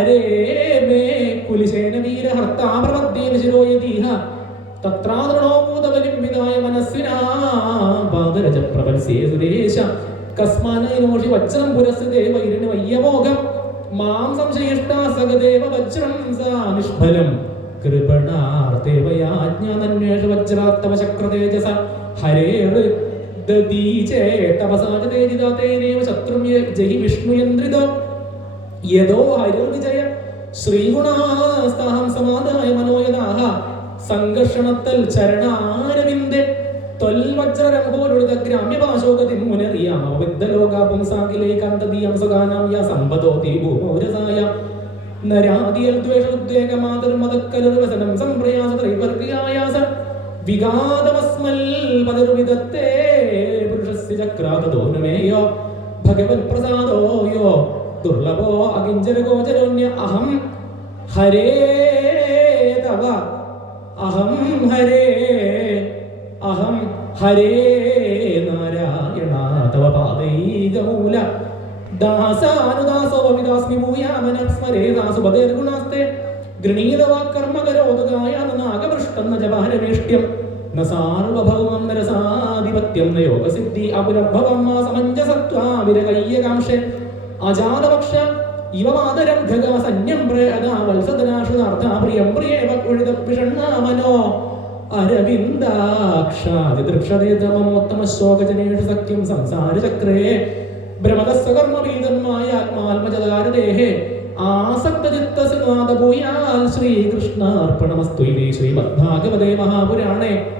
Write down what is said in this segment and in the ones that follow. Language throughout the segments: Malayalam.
ഹരേ മേ പാദരജ സാ നിഷ്ഫലം. ജയി വിഷ്ണുയന്ത്രിതോ യദോ ഹരിർവിജയ ശ്രീഗുണാസ്താഹം സമാധായ മനോയതാഹ സംഘർഷണത്തൽ മുനറിയാമവിദ്ദലോകാപും സാകിലേകാന്തദീയം സുഗാനാം യാ ഭഗവത് ദുർലഭോ അകിഞ്ചരഗോചരോന്യ അഹം ഹരേ തവ. അഹം ഹരേ അഹം ഹരേ നാരായണ. തവ പാദൈകമൂല. ദാസാനുദാസോപവിദാസ്മി ഭൂയാമന സ്മരേ ദാസുപദേർഗുണാസ്തേ ഗൃണീതവാ കർമ്മകരോദകായ നാഗപൃഷ്ടം ന സാർവഭൗമം നരസാധിപത്യം യോഗസിദ്ധി അപുനർഭവം മാ സമഞ്ജസത്വാവിരകയ്യകാംക്ഷേ അജാതപക്ഷ ഇവ മാതരം ഖഗ സന്യം പ്രയതാ വത്സദനാശുതാർത്ഥ പ്രിയം പ്രിയേവ കുഴിതപ്പിഷണ്ണാമനോ സഖ്യം സംസാരചക്രേ ഭ്രമതസ്വകർമ്മീതന്മായ ആത്മാത്മജതാരദേഹേ ആസക്തചിത്തസിനാദഭൂയാൽ ശ്രീകൃഷ്ണാർപ്പണമസ്തു ശ്രീമദ്ഭാഗവതേ മഹാപുരാണേ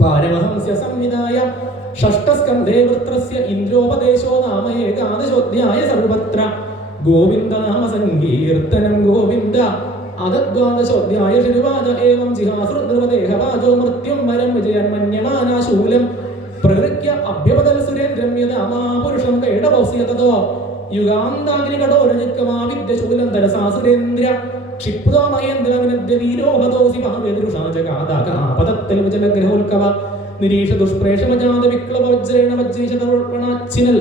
പാരമഹംസ്യ സംവിധായ ഷഷ്ടസ്കന്ധേ വൃത്രസ്യ ഇന്ദ്രോപദേശോ നാമ ഏകാദശോധ്യായ സർവത്ര. ഗോവിന്ദ നാമ സങ്കീർത്തനം ഗോവിന്ദ. അധദ്വാദശോധ്യായ ശിരുവാച ഏവം ജിഹാസൃദ്രവദേഹവാചോ മൃത്യും വരം വിജയൻ മന്യമാനാശൂലം പ്രകൃത്യ അഭ്യപതൽ സുരേന്ദ്രം യഥാമാപുരുഷം കേടവോസ്യതോ യുഗാന്താഗ്നി കടോരജിക്കമാവിദ്യശൂലം തരസാ സുരേന്ദ്ര. ക്ഷിപ്തോ മഹേന്ദ്ര വിനദ്യ വീരോഹതോസി മഹാവേദൃഷാജകാദാകാപതത്തിൽ വിജലഗ്രഹോൽക്കവ നിരീഷ ദുഷ്പ്രേഷമജാത വിക്ലവജ്രേണ വജ്രേണ ചിനൽ.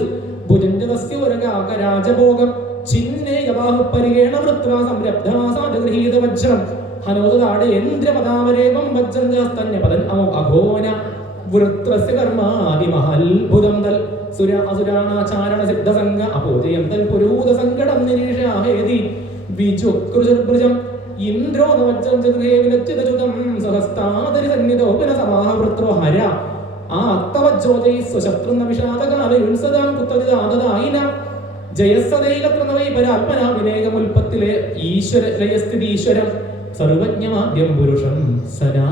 ഭുജഞ്ജതസ്യ ഉരകാക രാജഭോഗം. ചിന്നേ ചിന്നേകബാഹുപരിഗേണ വൃത്വാ സംരബ്ധാസാദഗൃഹീത വജ്രം. ഹനോദാടേന്ദ്രപദാവരേവം വജ്രം ഹസ്തന്യപദൻ അമോ അഘോന. വൃത്രസ്യ കർമാതിമഹത്ഭുതം തൽ. സുര അസുരാണാചാരണ സിദ്ധസംഗ അപോജയം തൽ. പുരൂത സങ്കടം നിരീക്ഷാഹേതി വിജുകൃജുർഭുജം ഇന്ദ്രോ നവജ്രം ചതുരേ വിലച്ചിതചുതം സഹസ്താദരി സന്നിധോ പുനസമാഹവൃത്രോ ഹര വിനേകമുൽപ്പത്തിലെ ഈശ്വര ഈശ്വരം സർവജ്ഞമാദ്യം പുരുഷം സനാ